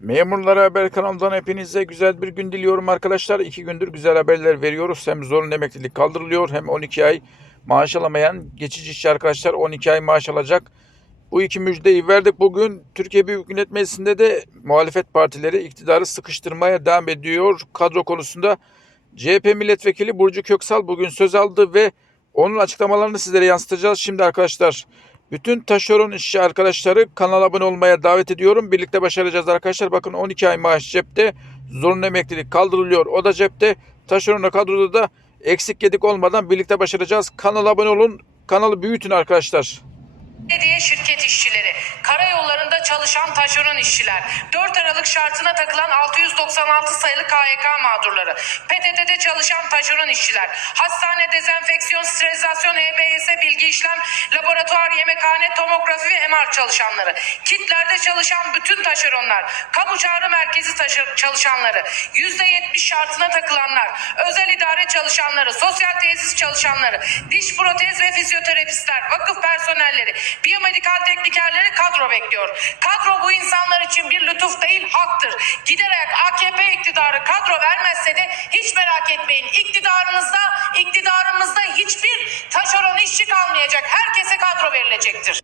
Memurlara Haber kanalından hepinize güzel bir gün diliyorum arkadaşlar. İki gündür güzel haberler veriyoruz. Hem zorunlu emeklilik kaldırılıyor hem 12 ay maaş alamayan geçici işçi arkadaşlar 12 ay maaş alacak. Bu iki müjdeyi verdik bugün. Türkiye Büyük Millet Meclisi'nde de muhalefet partileri iktidarı sıkıştırmaya devam ediyor. Kadro konusunda CHP milletvekili Burcu Köksal bugün söz aldı ve onun açıklamalarını sizlere yansıtacağız. Şimdi arkadaşlar bütün taşeron işçi arkadaşları kanala abone olmaya davet ediyorum. Birlikte başaracağız arkadaşlar. Bakın 12 ay maaş cepte. Zorunlu emeklilik kaldırılıyor. O da cepte. Taşeron kadroda da eksik gedik olmadan birlikte başaracağız. Kanala abone olun. Kanalı büyütün arkadaşlar. Belediye şirket işçileri, karayollarında çalışan taşeron işçiler, 4 Aralık şartına takılan 696 sayılı KYK mağdurları, PTT'de çalışan taşeron işçiler, hastane, dezenfeksiyon, sterilizasyon, EBS, bilgi işlem, laboratuvar, yemekhane, tomografi ve MR çalışanları, kitlerde çalışan bütün taşeronlar, kamu çağrı merkezi çalışanları, %70 şartına takılanlar, özel idare çalışanları, sosyal tesis çalışanları, diş protez ve fizyoterapistler, vakıf personelleri, biyomedikal teknikerleri kadro bekliyor. Kadro bu insanlar için bir lütuf değil haktır. Giderek AKP iktidarı kadro vermezse de hiç merak etmeyin. İktidarınızda, iktidarımızda hiçbir taşeron işçi kalmayacak. Herkese kadro verilecektir.